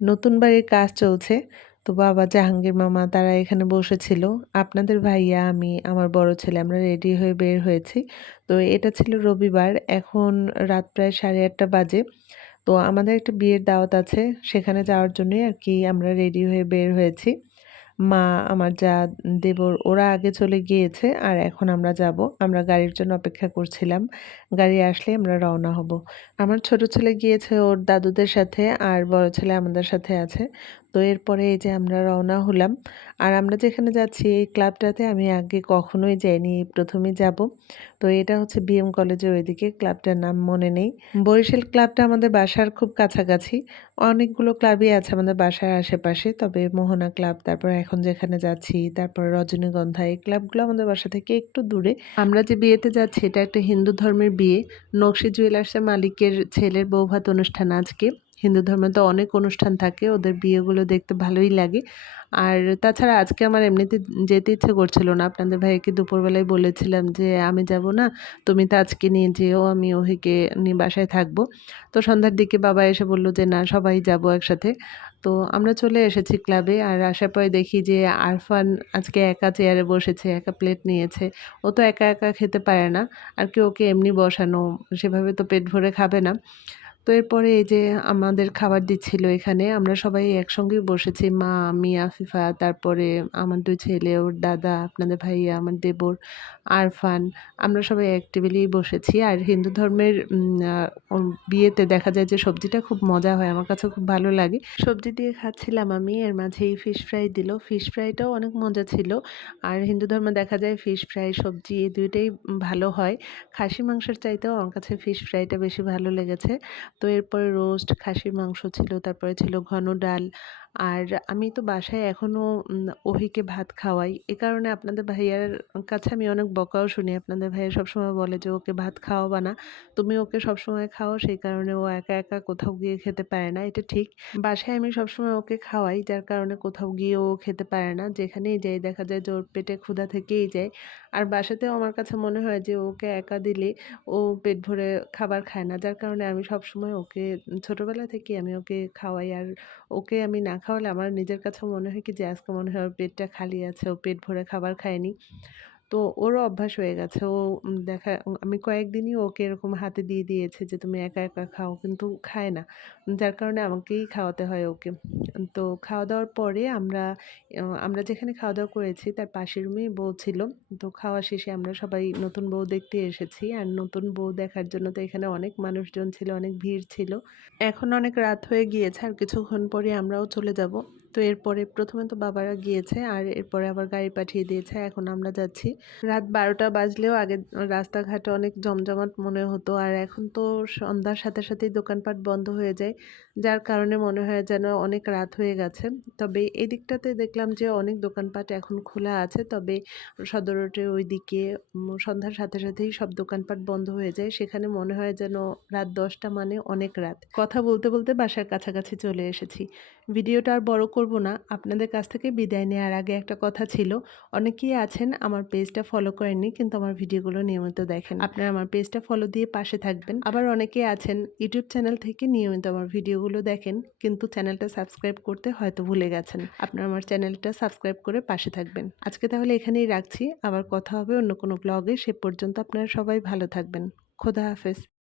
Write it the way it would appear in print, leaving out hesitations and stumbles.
নতুন বাড়ির কাজ চলছে। তো বাবা, জাহাঙ্গীর মামা তারা এখানে বসেছিল। আপনাদের ভাইয়া, আমি, আমার বড় ছেলে আমরা রেডি হয়ে বের হয়েছি। তো এটা ছিল রবিবার। এখন রাত প্রায় 8:30 বাজে। তো আমাদের একটা বিয়ের দাওয়াত আছে। সেখানে যাওয়ার জন্যই আরকি আমরা রেডি হয়ে বের হয়েছি। মা, আমার যা, দেবর ওরা আগে চলে গিয়েছে আর এখন আমরা যাব। আমরা গাড়ির জন্য অপেক্ষা করছিলাম। গাড়ি আসলে আমরা রওনা হব। আমার ছোট ছেলে গিয়েছে ওর দাদুদের সাথে আর বড় ছেলে আমাদের সাথে আছে। তো এরপরে এই যে আমরা রওনা হলাম। আর আমরা যেখানে যাচ্ছি এই ক্লাবটাতে আমি আগে কখনোই যাইনি, এই ১ম ই যাব। তো এটা হচ্ছে বিএম কলেজের ওইদিকে, ক্লাবটার নাম মনে নেই। বরিশাল ক্লাবটা আমাদের বাসার খুব কাছাকাছি। অনেকগুলো ক্লাবই আছে আমাদের বাসার আশেপাশে। তবে মোহনা ক্লাব, তারপর এখন যেখানে যাচ্ছি, তারপর রজনীগন্ধা, এই ক্লাবগুলো আমাদের বাসা থেকে একটু দূরে। আমরা যে বিয়েতে যাচ্ছি এটা একটা হিন্দু ধর্মের বিয়ে। নকশী জুয়েলার্সের মালিকের ছেলের বৌভাত অনুষ্ঠান আজকে। হিন্দু ধর্মে তো অনেক অনুষ্ঠান থাকে, ওদের বিয়েগুলো দেখতে ভালোই লাগে। আর তাছাড়া আজকে আমার এমনিতে যেতে ইচ্ছে করছিল না। আপনাদের ভাইয়াকে দুপুরবেলায় বলেছিলাম যে, "আমি যাব না, তুমি তো আজকে নিয়ে যেও, আমি ওহিকে নিয়ে বাসায় থাকবো।" তো সন্ধ্যার দিকে বাবা এসে বলল যে, "না, সবাই যাবো একসাথে।" তো আমরা চলে এসেছি ক্লাবে। আর আসার পরে দেখি যে আরফান আজকে একা চেয়ারে বসেছে, একা প্লেট নিয়েছে। ও তো একা, একা খেতে পারে না। আর কি ওকে এমনি বসানো, সেভাবে তো পেট ভরে খাবে না। তো এরপরে এই যে আমাদের খাবার দিচ্ছিল এখানে। আমরা সবাই একসঙ্গেই বসেছি। মা, আমি, আফিফা, তারপরে আমার ২ ছেলে, ওর দাদা, আপনাদের ভাইয়া, আমার দেবর, আরফান। আমরা সবাই এক টেবিলেই বসেছি। আর হিন্দু ধর্মের বিয়েতে দেখা যায় যে সবজিটা খুব মজা হয়। আমার কাছে খুব ভালো লাগে। সবজি দিয়ে খাচ্ছিলাম আমি। এর মাঝেই ফিশ ফ্রাই দিল। ফিশ ফ্রাইটাও অনেক মজা ছিল। আর হিন্দু ধর্মে দেখা যায় ফিশ ফ্রাই, সবজি এই ২ টাই ভালো হয়। খাসি মাংসের চাইতেও আমার কাছে ফিশ ফ্রাইটা বেশি ভালো লেগেছে। তো এরপরে রোস্ট, খাসির মাংস ছিল, তারপরে ছিল ঘন ডাল। আর আমি তো বাসায় এখনো ওহিকে ভাত খাওয়াই। এ কারণে আপনাদের ভাইয়ার কাছে আমি অনেক বকাও শুনি। আপনাদের ভাইয়া সবসময় বলে যে, "ওকে ভাত খাওয়াবা না। তুমি ওকে সবসময় খাওয়াও, সেই কারণে ও একা, একা কোথাও গিয়ে খেতে পারে না।" এটা ঠিক। বাসায় আমি সবসময় ওকে খাওয়াই, যার কারণে কোথাও গিয়ে ও খেতে পারে না। যেখানেই যাই দেখা যায় যে ওর পেটে ক্ষুধা থেকেই যায়। আর বাসাতেও আমার কাছে মনে হয় যে ওকে একা দিলে ও পেট ভরে খাবার খায় না। যার কারণে আমি সবসময় ওকে ছোটবেলা থেকেই আমি ওকে খাওয়াই। আর ওকে আমি না খাওয়ালে আমার নিজের কাছেও মনে হয় কি যে আজকে মনে হয় ওর পেটটা খালি আছে, ও পেট ভরে খাবার খায়নি। তো ওরও অভ্যাস হয়ে গেছে। ও আমি কয়েকদিনই ওকে এরকম হাতে দিয়ে দিয়েছি যে, "তুমি একা, একা খাও।" কিন্তু খায় না। যার কারণে আমাকেই খাওয়াতে হয় ওকে। তো খাওয়া-দাওয়ার পরে আমরা যেখানে খাওয়া-দাওয়া করেছি তার পাশের রুমেই বউ ছিল। তো খাওয়া শেষে আমরা সবাই নতুন বউ দেখতে এসেছি। আর নতুন বউ দেখার জন্য তো এখানে অনেক মানুষজন ছিল, অনেক ভিড় ছিল। এখন অনেক রাত হয়ে গিয়েছে। আর কিছুক্ষণ পরে আমরাও চলে যাব। তো এরপরে ১ম এ তো বাবারা গিয়েছে আর এরপরে আবার গাড়ি পাঠিয়ে দিয়েছে। এখন আমরা যাচ্ছি। রাত ১২টা বাজলেও আগে রাস্তাঘাটে অনেক জমজমাট মনে হতো। আর এখন তো সন্ধ্যার সাথে সাথেই দোকানপাট বন্ধ হয়ে যায়। যার কারণে মনে হয় যেন অনেক রাত হয়ে গেছে। তবে এদিকটাতে দেখলাম যে অনেক দোকানপাট এখন খোলা আছে। তবে সদর রোডের ওইদিকে সন্ধ্যার সাথে সাথেই সব দোকানপাট বন্ধ হয়ে যায়। সেখানে মনে হয় যেন রাত ১০টা মানে অনেক রাত। কথা বলতে, বলতে বাসার কাছাকাছি চলে এসেছি। ভিডিওটা আর বড় করব না। আপনাদের কাছ থেকে বিদায় নেওয়ার আগে একটা কথা ছিল। অনেকেই আছেন আমার পেজটা ফলো করেননি কিন্তু আমার ভিডিওগুলো নিয়মিত দেখেন। আপনারা আমার পেজটা ফলো দিয়ে পাশে থাকবেন। আবার অনেকেই আছেন ইউটিউব চ্যানেল থেকে নিয়মিত আমার ভিডিওগুলো দেখেন কিন্তু চ্যানেলটা সাবস্ক্রাইব করতে হয়তো ভুলে গেছেন। আপনারা আমার চ্যানেলটা সাবস্ক্রাইব করে পাশে থাকবেন। আজকে তাহলে এখানেই রাখছি। আবার কথা হবে অন্য কোনো ব্লগে। সে পর্যন্ত আপনারা সবাই ভালো থাকবেন। খোদা হাফেজ।